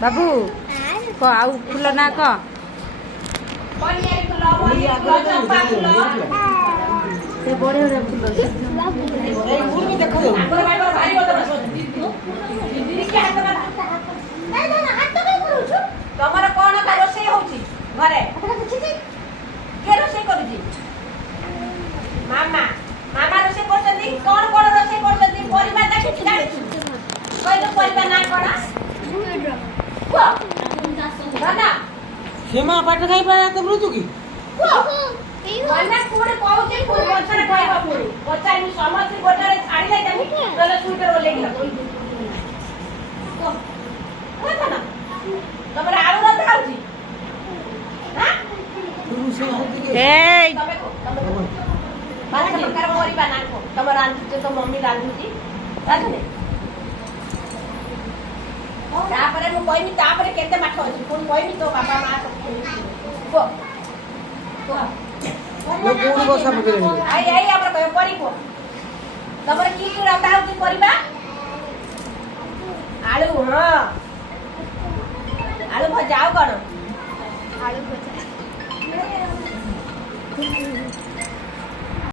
बाबू क आउ फूल ना क से बड़े बड़े फूल तमर कौन का रोषे होची घरे के रोषे करूची मामा मामा रोषे करछथि कौन कौन रोषे करछथि परिवार देखि जानि कइलो परिवार ना कोना को दादा सीमा पाठ खाई पाया तुम रुचु की को मन्ना कोडे कहउचे कोन बछरे कहबा पुरी बच्चा नि समझ गोटारे छाडी लै जानि तले सुइटर ओले की को ना तमरे आलू रंधा होची हां ए बारे प्रकार परिबा ना को तम रांधुचे तो मम्मी रांधुची रांधने तापरे मु कहनी तापरे केते माठ अछि कोन कहनी तो बाबा मां सब को ये कोन बसा पकरे आई आई हमर कह पड़ी को तमरे की रंधा होची परिबा आलू हां आलू भजाओ करो आलू भजा